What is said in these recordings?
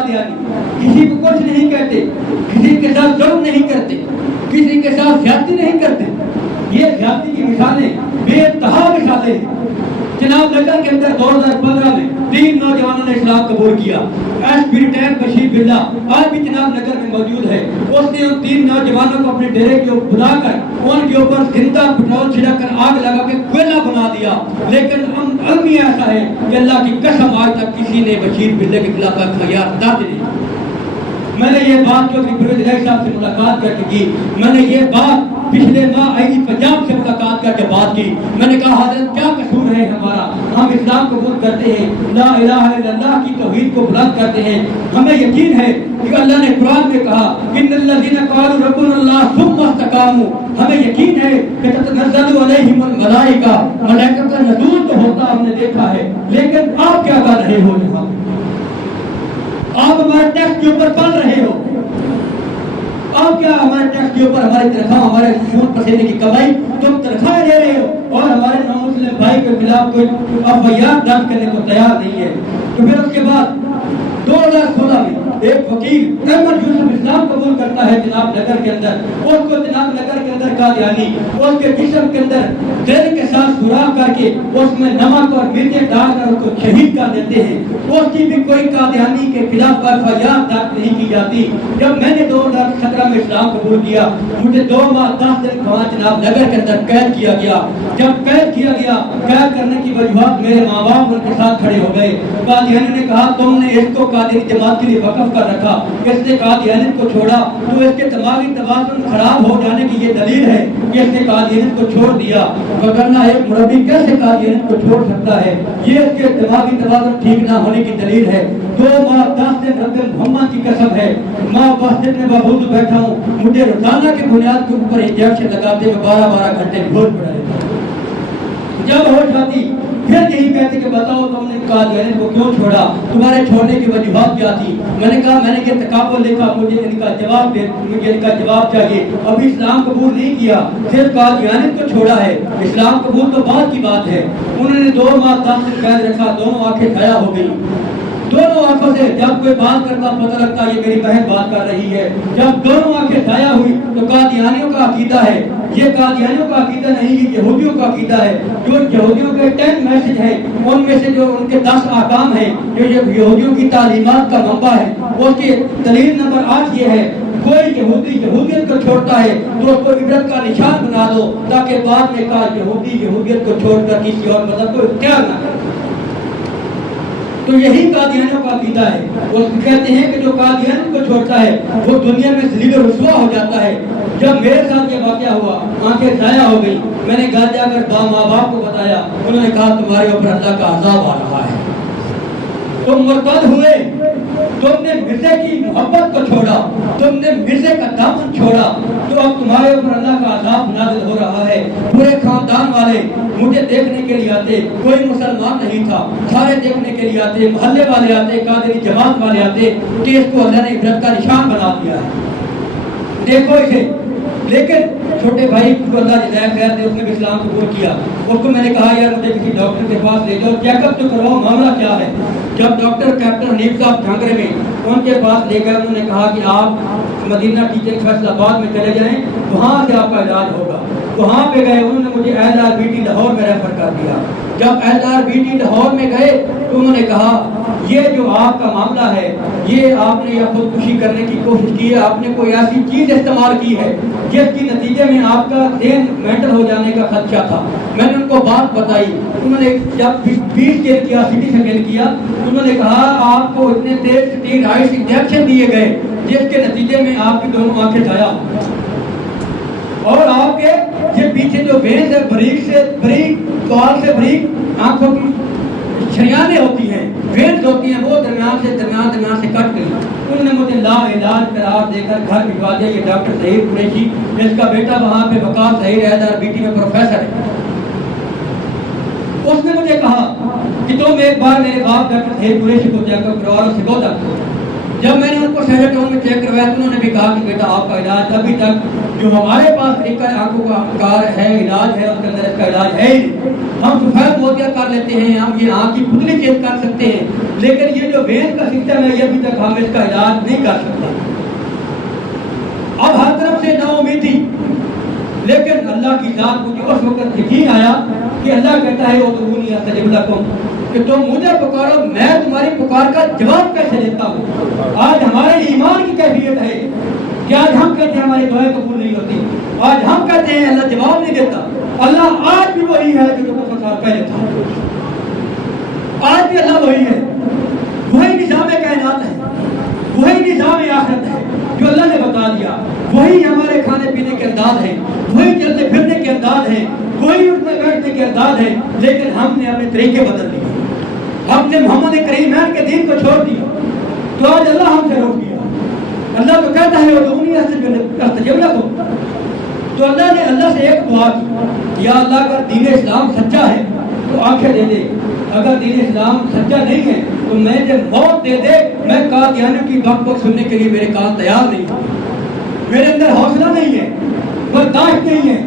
قادیانی کسی کو کچھ نہیں کہتے، کسی کے ساتھ ظلم نہیں کرتے، کسی کے ساتھ زیادتی نہیں کرتے۔ یہ زیادتی کی مثالیں بے انتہا مثالیں ہیں۔ جناب نگر کے اندر 2015 میں 3 نوجوانوں نے اسلام قبول کیا۔ ایس بریٹین بشیر بلّہ آج بھی جناب نگر میں موجود ہے۔ اس نے ان 3 نوجوانوں کو اپنے ڈیرے کے اوپر بلا کر ان کے اوپر زندہ پٹرول چھڑک کر آگ لگا کے کوئلہ بنا دیا۔ لیکن علم ایسا ہے کہ اللہ کی قسم آج تک کسی نے بشیر بلّہ کے خلاف فریاد درج نہیں۔ میں نے یہ بات جو کہ پرویز رائے صاحب سے ملاقات کر کے کی، میں نے یہ بات پچھلے ماہ آئی پنجاب سے ملاقات کر کے بات کی۔ میں نے کہا حضرت کیا قصور ہے ہمارا؟ ہم اسلام قبول کرتے ہیں، لا الہ الا اللہ کی توحید کو بلند کرتے ہیں۔ ہمیں یقین ہے کہ اللہ نے قرآن میں کہا ان الذین قالوا ربنا اللہ ثم استقاموا۔ ہمیں یقین ہے کہ تتنزل علیہم الملائکہ، ملائکہ کا نزول تو ہوتا ہم نے دیکھا ہے، لیکن آپ کیا کر رہے ہو جہاں؟ آپ ہمارے ٹیکس کے اوپر پڑھ رہے ہو، آپ کیا ہمارے ٹیکس کے اوپر ہماری تنخواہ، ہمارے خون پسینے کی کمائی تم تنخواہ دے رہے ہو اور ہمارے نامسلم بھائی کے خلاف کوئی FIR درج کرنے کو تیار نہیں ہے۔ تو پھر اس کے بعد 2016 میں ایک وکیل احمد یوسف اسلام قبول کرتا ہے جناب نگر کے اندر۔ اس کو جناب نگر کے اندر قادیانی اس کے جسم کے اندر دل کے ساتھ سوراخ کر کے اس میں نمک اور مرچیں ڈال کر اس کو شہید کر دیتے ہیں۔ اس کی بھی کوئی قادیانی کے خلاف FIR درج نہیں کی جاتی۔ جب میں نے 2017 میں اسلام قبول کیا، مجھے 2 ماہ 10 دن وہاں جناب نگر کے اندر قید کیا گیا۔ جب قید کیا گیا، قید کرنے کی وجوہات میرے ماں باپ ان کے ساتھ کھڑے ہو گئے۔ قادیانی نے کہا تم نے اس کو قادیانی جماعت کے لیے وقف کر رکھا، اس نے قادیانیت کو چھوڑا، تو اس کے دماغی توازن خراب ہو جانے کی یہ دلیل ہے کہ اس نے قادیانیت کو چھوڑ دیا، وگرنہ ایک مربی کیسے قادیانیت کو چھوڑ سکتا ہے؟ یہ اس کے دماغی توازن ٹھیک نہ ہونے کی دلیل ہے۔ 2 ماہ 10 دن رب محمد کی قسم ہے، ماں مسجد میں باوضو بیٹھا ہوں، مجھے روزانہ کی بنیاد کے اوپر انجیکشن لگاتے ہوئے 12 گھنٹے بھول پڑا ہے۔ جب ہوش آتی پھر یہی کہتے کہ بتاؤ تم نے قادیانیت کو کیوں چھوڑا، تمہارے چھوڑنے کی وجوہات کیا تھی؟ میں نے کہا میں نے یہ تقابل لکھا، مجھے ان کا جواب چاہیے۔ ابھی اسلام قبول نہیں کیا، صرف قادیانیت کو چھوڑا ہے، اسلام قبول تو بعد کی بات ہے۔ انہوں نے 2 ماہ 10 دن قید رکھا، دونوں آنکھیں ضائع ہو گئی۔ دونوں آنکھوں سے جب کوئی بات کرتا پتہ لگتا یہ میری بہن بات کر رہی ہے۔ جب دونوں آنکھیں ضائع ہوئی تو قادیانیوں کا عقیدہ ہے، یہ قادیانیوں کا عقیدہ نہیں، یہ یہودیوں کا عقیدہ ہے۔ جو یہودیوں کے 10 میسج ہیں، ان میں سے جو ان کے 10 احکام ہیں، جو یہودیوں کی تعلیمات کا منبع ہے، اس کی دلیل نمبر 8 یہ ہے کوئی یہودی یہودیت کو چھوڑتا ہے تو اس کو عبرت کا نشان بنا دو، تاکہ بعد میں کہا یہودی یہودیت کو چھوڑ کر کسی اور مذہب کو اختیار نہ کرے۔ تو یہی قادیانیوں کا عقیدہ ہے۔ وہ کہتے ہیں کہ جو قادیانیت کو چھوڑتا ہے وہ دنیا میں ذلیل و رسوا ہو جاتا ہے۔ جب میرے ساتھ یہ واقعہ ہوا، آنکھیں ضائع ہو گئی، میں نے گھر جا کر ماں باپ کو بتایا، انہوں نے کہا تمہارے اوپر اللہ کا عذاب آ رہا ہے، تم مرتد ہوئے، تم نے مرزے کی محبت کو چھوڑا، تم نے مرزے کا دامن چھوڑا، تو اب تمہارے اوپر اللہ کا عذاب نازل ہو رہا ہے۔ پورے خاندان والے مجھے دیکھنے کے لیے آتے، کوئی مسلمان نہیں تھا، سارے دیکھنے کے لیے آتے، محلے والے آتے، قادری جماعت والے آتے کہ اس کو اللہ نے عبرت کا نشان بنا دیا ہے، دیکھو اسے۔ لیکن چھوٹے بھائی کو اللہ جزائے خیر دے، اس نے بھی اسلام قبول کیا۔ اس کو میں نے کہا یار مجھے کسی ڈاکٹر کے پاس لے جاؤ، چیک اپ تو کرواؤ، معاملہ کیا ہے۔ جب ڈاکٹر کیپٹن حنیف صاحب جھانگرے میں ان کے پاس لے گئے، انہوں نے کہا کہ آپ مدینہ ٹیچنگ فیصل آباد میں چلے جائیں، وہاں سے آپ کا علاج ہوگا۔ وہاں پہ گئے، انہوں نے مجھے LRBT لاہور میں ریفر کر دیا۔ جب LRBT لاہور میں گئے تو انہوں نے کہا یہ جو آپ کا معاملہ ہے، یہ آپ نے خودکشی کرنے کی کوشش کی ہے، آپ نے کوئی ایسی چیز استعمال کی ہے جس کی نتیجے میں آپ کا ذہن مینٹل ہو جانے کا خدشہ تھا۔ میں نے ان کو بات بتائی، انہوں نے جب 20 چیک کیا، CT سکین کیا، انہوں نے کہا آپ کو اتنے تیز اسٹیرائڈز انجیکشن دیے گئے جس کے نتیجے میں آپ کی دونوں آنکھیں ضائع ہو، اور آپ کے یہ پیچھے جو وینز ہے، بریک سے بریک، کال سے بریک آنکھوں کی شریانیں ہوتی ہیں، وینز ہوتی ہیں، وہ درمیان سے کٹ گئی۔ انہوں نے مجھے لا علاج قرار دے کر گھر بھجوا دیا۔ یہ ڈاکٹر ظہیر قریشی، جس کا بیٹا وہاں پہ وقاص ظہیر LRBT میں پروفیسر ہے، اس نے مجھے کہا کہ تم ایک بار میرے باپ ڈاکٹر ظہیر قریشی کو جا کر کروا لو، سکھو ڈاکٹر۔ جب میں نے ان کو شہر ٹاؤن میں چیک کروایا تو انہوں نے بھی کہا کہ بیٹا آپ کا علاج ابھی تک جو ہمارے پاس طریقہ آنکھوں کا کار ہے علاج ہے اس کے اندر اس کا علاج ہے ہی نہیں. ہم سفید موتیاں کر لیتے ہیں, ہم یہ آنکھ کی پتلی چیک کر سکتے ہیں, لیکن یہ جو وین کا سسٹم ہے یہ ابھی تک ہم اس کا علاج نہیں کر سکتے. اب ہر طرف سے نا امیدی, لیکن اللہ کی ذات کو جو اس وقت یقین آیا کہ اللہ کہتا ہے ادعونی استجب لکم, کہ تم مجھے پکارو میں تمہاری پکار کا جواب کیسے دیتا ہوں. آج ہمارے ایمان کی کیفیت ہے کہ آج ہم کہتے ہیں ہماری دعائیں قبول نہیں ہوتی, آج ہم کہتے ہیں اللہ جواب نہیں دیتا. اللہ آج بھی وہی ہے جو 200 سال پہلے تھا, آج بھی اللہ وہی ہے, وہی نظام کائنات ہے, وہی نظام آخرت ہے جو اللہ نے بتا دیا, وہی ہمارے کھانے پینے کے انداز ہے, وہی چلنے پھرنے کے انداز ہے, وہی اٹھنے بیٹھنے کے انداز ہے, لیکن ہم نے اپنے طریقے بدل دیے. ہم نے محمد کریم کے دین کو چھوڑ دیا تو آج اللہ ہم سے روک گیا. اللہ تو کہتا ہے ادعونی استجب لکم, تو اللہ نے اللہ سے ایک دعا کی, یا اللہ اگر دین اسلام سچا ہے تو آنکھیں دے دے, اگر دین اسلام سچا نہیں ہے تو میں جب موت دے دے, میں قادیانیوں کی بک بک سننے کے لیے میرے کان تیار نہیں, میرے اندر حوصلہ نہیں ہے, برداشت نہیں ہے,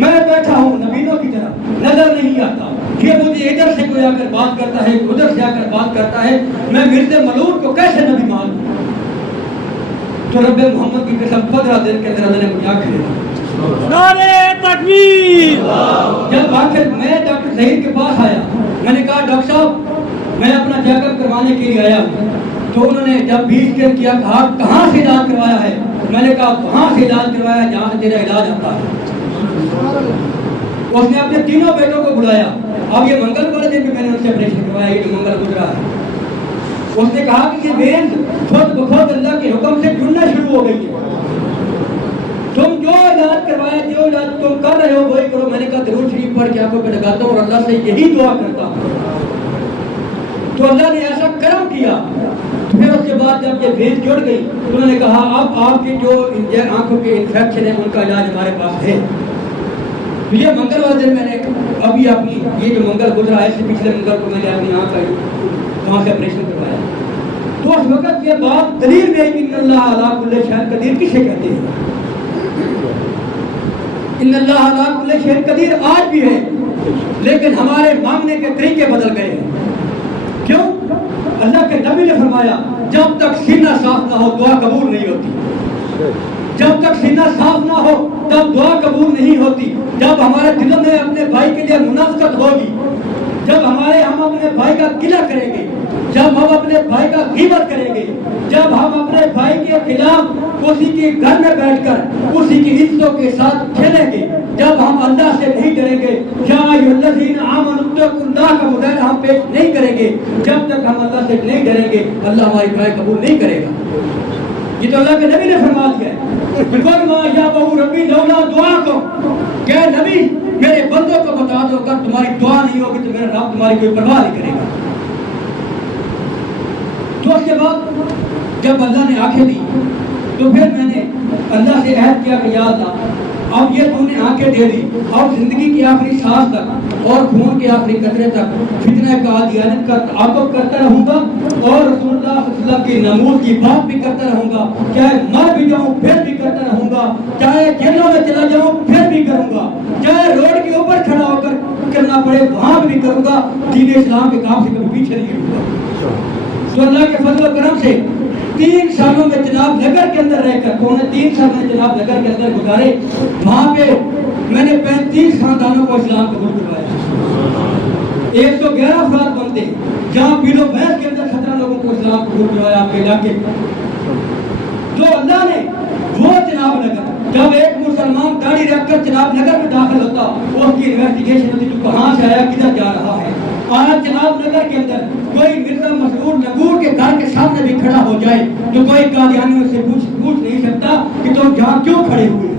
میں بیٹھا ہوں نبیوں کی طرح نظر نہیں آتا کہ مجھے ادھر سے کوئی آ کر بات کرتا ہے, ادھر سے آ کر بات کرتا ہے, میں مرزا ملعون کو کیسے نبی مان لوں. تو رب محمد کی قسم 15 دن کے اندر اللہ نے مجھے آنکھیں دے, نعرہ تکبیر. جب آخر میں ڈاکٹر ظہیر کے پاس آیا, میں نے کہا ڈاکٹر صاحب میں اپنا چیک اپ کروانے کے لیے آیا ہوں. تو انہوں نے جب 20 اسکین کیا, کہا کہاں سے علاج کروایا ہے, میں نے کہا وہاں سے علاج کروایا ہے جہاں سے تیرا علاج ہوتا ہے. اس نے اپنے تینوں بیٹوں کو بلایا. اب یہ منگل والے دن بھی میں نے ان سے آپریشن کروایا, یہ جو منگل گزرا ہے. اس نے کہا کہ یہ وین خود بخود اللہ کے حکم سے جڑنا شروع ہو گئی ہے, تم جو علاج کروایا, جو علاج تم کر رہے ہو وہی کرو. میں نے کہا درود شریف پڑھ کے آنکھوں پہ لگاتا ہوں اور اللہ سے یہی دعا کرتا ہوں. تو اللہ نے ایسا کرم کیا. پھر اس کے بعد جب یہ وین جڑ گئی تو انہوں نے کہا اب آپ کی جو آنکھوں کے انفیکشن ہے ان کا علاج ہمارے پاس ہے. یہ منگل والے دن میں نے ابھی اپنی یہ جو منگل گزرا ہے اس سے پچھلے منگل کو میں نے اپنی آنکھ کا وہاں سے آپریشن کروایا. تو اس وقت یہ بات دلیل میں کہ ان اللہ علی کل شیء قدیر کسے کہتے ہیں. ان اللہ علی کل شیء قدیر آج بھی ہے, لیکن ہمارے مانگنے کے طریقے بدل گئے ہیں. کیوں؟ اللہ کے نبی نے فرمایا جب تک سینہ صاف نہ ہو دعا قبول نہیں ہوتی. جب تک سینہ صاف نہ ہو تب دعا قبول نہیں ہوتی. جب ہمارے دلوں میں اپنے بھائی کے لیے منافقت ہوگی, جب ہم اپنے بھائی کا گلہ کریں گے, جب ہم اپنے بھائی کا غیبت کریں گے, جب ہم اپنے بھائی کے خلاف اسی کے گھر میں بیٹھ کر اسی کی عزتوں کے ساتھ کھیلیں گے, جب ہم اللہ سے نہیں ڈریں گے, یا ایھا الذین آمنوا اتقوا اللہ کا مظاہرہ ہم پیش نہیں کریں گے, جب تک ہم اللہ سے نہیں ڈریں گے اللہ ہماری دعائیں قبول نہیں کرے گا. یہ تو اللہ کے نبی نے فرما دیا ہے. ربی لولا دعاکم, کہ نبی میرے بندوں کو بتا دو اگر تمہاری دعا نہیں ہوگی تو میرا رب تمہاری کوئی پرواہ نہیں کرے گا. تو اس کے بعد جب اللہ نے آنکھیں دی تو پھر میں نے اللہ سے عہد کیا کہ یا اللہ اب یہ تم نے آنکھیں دے دی, اب زندگی کی آخری سانس تک اور خون کے آخری قطرے تک فتنہ قادیانیت کا تعاقب کرتا رہوں گا اور رسول اللہ صلی اللہ علیہ وسلم کی نمود کی بات بھی کرتا رہوں گا, چاہے مر بھی جاؤں پھر بھی کرتا رہوں گا, چاہے جیلوں میں چلا جاؤں پھر بھی کروں گا, چاہے روڈ کے اوپر کھڑا ہو کر کرنا پڑے وہاں بھی کروں گا, دین اسلام کے کام سے کبھی پیچھے نہیں ہٹوں گا. تو اللہ کے فضل و کرم سے 3 سالوں میں جناب نگر کے اندر رہ کر, کون 3 سال میں جناب نگر کے اندر گزارے, وہاں پہ میں نے 35 خاندانوں کو اسلام قبول کروایا. 111 افراد بنتے جہاں پیلو بھینس کے اندر 17 لوگوں کو اسلام قبول کروایا آپ کے علاقے. تو اللہ نے وہ جناب نگر جب ایک مسلمان داڑھی رکھ کر جناب نگر میں داخل ہوتا اس کی انویسٹیگیشن ہوتی تو کہاں سے آیا کدھر جا رہا ہے. آج جناب نگر کے اندر کوئی مرزا مسرور نگور کے گھر کے سامنے بھی کھڑا ہو جائے تو کوئی قادیانی اس سے پوچھ نہیں سکتا کہ تم جہاں کیوں کھڑے ہوئے.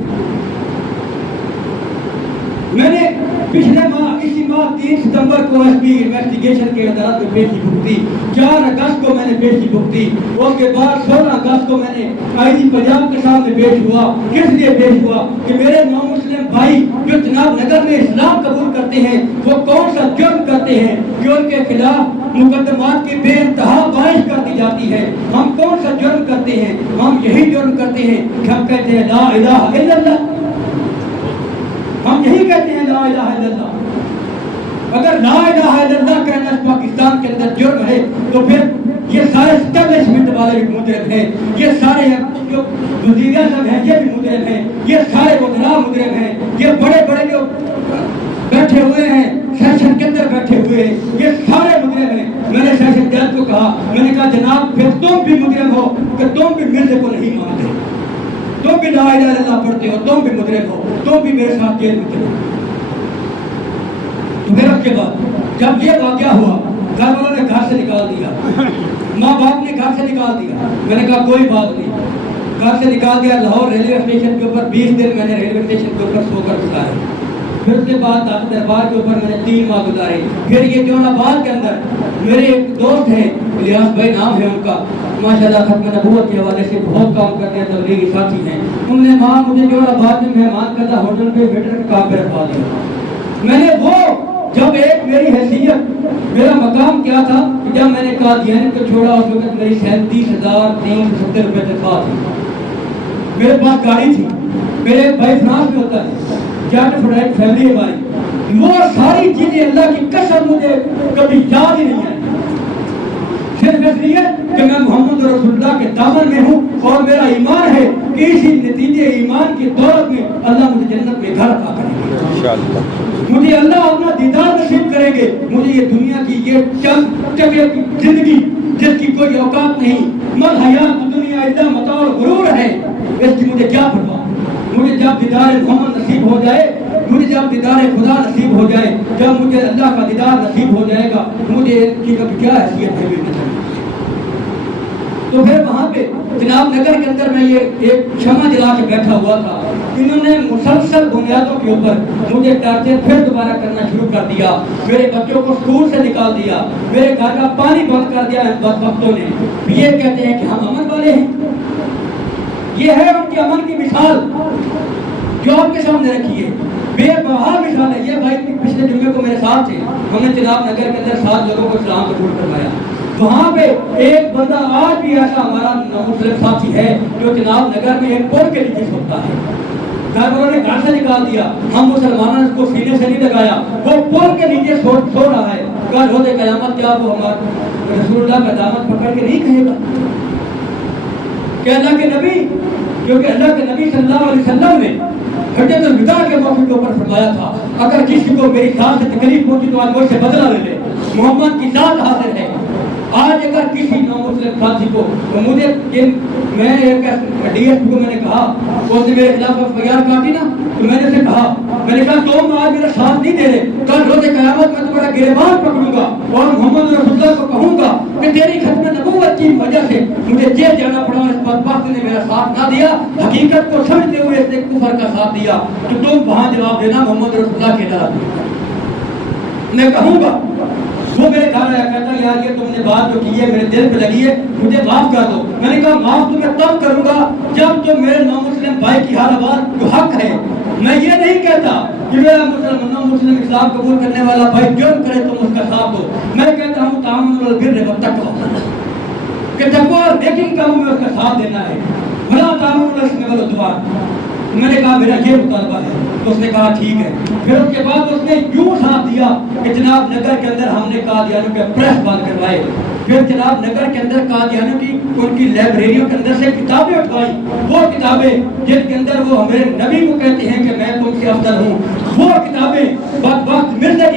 میں نے پچھلے ماہ اسی ماہ 3 ستمبر کو اس کی انویسٹیگیشن کے عدالت میں پیشی بھگتی, 4 اگست کو میں نے پیشی بھگتی, اس کے بعد 16 اگست کو میں نے آئی جی پنجاب کے سامنے پیش ہوا. کس لیے پیش ہوا کہ میرے نو مسلم بھائی جو جناب نگر میں اسلام قبول کرتے ہیں وہ کون سا جرم کرتے ہیں کہ ان کے خلاف مقدمات کی بے انتہا بارش کر دی جاتی جاتی ہے. ہم کون سا جرم کرتے ہیں؟ ہم یہی جرم کرتے ہیں کہ ہم کہتے ہیں لا الہ الا اللہ. ہم یہی کہتے ہیں لا الہ الا اللہ. اگر لا الہ الا اللہ کہنا پاکستان کے اندر جرم ہے تو پھر یہ سارے اسٹیبلشمنٹ والے بھی مجرم ہیں, یہ سارے جو وزیر اعظم ہیں یہ بھی مجرم ہیں, یہ سارے وزراء مجرم ہیں, یہ بڑے بڑے جو بیٹھے ہوئے ہیں سیشن کے اندر بیٹھے ہوئے ہیں یہ سارے مجرم ہیں. میں نے سیشن جج کو کہا, میں نے کہا جناب پھر تم بھی مجرم ہو کہ تم بھی مرزے کو نہیں مانتے, تم بھی لا الہ الا اللہ پڑھتے ہو, تم بھی مجرم ہو, تم بھی میرے ساتھ جیل میں چلو. تو پھر اس کے بعد جب یہ واقعہ ہوا گھر والوں نے گھر سے نکال دیا, ماں باپ نے گھر سے نکال دیا. میں نے کہا کوئی بات نہیں, گھر سے نکال دیا. لاہور ریلوے اسٹیشن کے اوپر 20 دن میں نے ریلوے اسٹیشن کے اوپر سو کر گزارے. پھر اس کے بعد تاج دربار کے اوپر میں نے 3 ماہ گزارے. پھر یہ جون آباد کے اندر میرے ایک دوست ہیں الیاس بھائی نام ہے ان کا, ماشاءاللہ ختم نبوت کے حوالے سے بہت کام کرتے ہیں, تبلیغی ساتھی ہیں. انہوں نے وہاں مجھے جون آباد میں مہمان کردہ ہوٹل پہ ویٹر کا کام پہ رکھوا دیا. میں نے وہ جب ایک میری حیثیت میرا مقام کیا تھا کہ جب میں نے قادیانی کو چھوڑا اس وقت میری 37,370 روپے تنخواہ تھی. میرے پاس گاڑی تھی, میرے ایک بھائی فرانس میں ہوتا ہے, جاٹ فرائٹ فیملی ہماری. وہ ساری چیزیں اللہ کی قسم مجھے کبھی یاد ہی نہیں آئی, صرف اس لیے کہ میں محمد رسول اللہ کے دامن میں ہوں اور میرا ایمان ہے کہ اسی نتیجے ایمان کی دولت میں اللہ مجھے جنت میں گھر عطا کریں گے انشاءاللہ. مجھے اللہ اپنا دیدار نصیب کریں گے. مجھے یہ دنیا کی یہ چند ٹکے کی زندگی جس کی کوئی اوقات نہیں, مل حیات دنیا الا متاع الغرور ہے, اس کی مجھے کیا پرواہ. مجھے جب دیدار محمد نصیب ہو جائے, مجھے جب دیدار خدا نصیب ہو جائے, جب مجھے اللہ کا دیدار نصیب ہو جائے گا, مجھے ان کی کیا حیثیت ہے. تو پھر وہاں پہ جناب نگر کے اندر میں یہ ایک شمع جلا کے بیٹھا ہوا تھا. انہوں نے مسلسل بنیادوں کے اوپر مجھے ٹارچر پھر دوبارہ کرنا شروع کر دیا. میرے بچوں کو اسکول سے نکال دیا, میرے گھر کا پانی بند کر دیا بدبختوں نے. یہ کہتے ہیں کہ ہم امن والے ہیں. یہ ہے ان کی امن کی مثال جو آپ کے سامنے رکھی ہے, بے بہا مثال ہے. یہ بھائی پچھلے جمعے کو میرے ساتھ تھے, ہم نے جناب نگر کے اندر 7 لوگوں کو اسلام قبول کروایا. وہاں پہ ایک بندہ آج بھی ایسا ہمارا مسلم ساتھی ہے جو جناب نگر میں ایک پل کے نیچے سوتا ہے. گھر والوں نے گھر سے نکال دیا, ہم مسلمانوں نے اس کو سینے سے نہیں لگایا, وہ پل کے نیچے سو رہا ہے. کل روز قیامت کیا وہ ہمارے رسول اللہ کا دامن پکڑ کے نہیں کہے گا کہ اللہ کے نبی, کیونکہ اللہ کے نبی صلی اللہ علیہ وسلم نے حجۃ الوداع کے موقع کے اوپر فرمایا تھا اگر کسی کو میری ذات سے تکلیف پہنچی تو آج مجھ سے بدلہ لے لے, محمد کی ذات حاضر ہے. آج اگر کسی نامسلم ساتھی کو مجھے میں ایک ڈی ایس پی کو میں نے کہا, اس نے میرے خلاف فریاد کاٹی نا, تو میں نے اسے کہا, میں نے کہا تم آج میرا ساتھ نہیں دے رہے, کل روز قیامت میں تمہارا گریبان پکڑوں گا اور محمد رسول اللہ کو کہوں گا کہ تیری ختم نبوت کی وجہ سے مجھے جیل جانا پڑا, اس بدبخت نے میرا ساتھ نہ دیا, حقیقت کو سمجھتے ہوئے اس نے کفر کا ساتھ دیا. تو تم وہاں جواب دینا محمد رسول اللہ کے طرف میں کہوں گا. وہ میرے گھر آیا کہتا یار یہ تم نے بات جو کی ہے میرے دل پہ لگی ہے, مجھے معاف کر دو. میں نے کہا معاف تو میں تب کروں گا جب تم میرے نامسلم بھائی کی ہر آواز جو حق ہے. میں یہ نہیں کہتا کہ میرا مسلم اسلام قبول کرنے والا بھائی جرم کرے تم اس کا ساتھ دو. میں کہتا ہوں تعاون البر والتقوی, کہ تقوی اور نیکی کاموں میں اس کا ساتھ دینا ہے, ولا تعاون الاسم والعدوان. میں نے کہا میرا یہ مطالبہ ہے. تو اس نے کہا ٹھیک ہے. پھر اس کے بعد اس نے یوں ساتھ دیا کہ جناب نگر کے اندر ہم نے قادیانیوں کے پریس بند کروائے. پھر جناب نگر کے اندر قادیانیوں کی ان کی لائبریریوں کے اندر سے کتابیں اٹھوائی, وہ کتابیں جن کے اندر وہ ہمارے نبی کو کہتے ہیں کہ میں تم سے افضل ہوں, وہ کتابیں بدبخت مرزا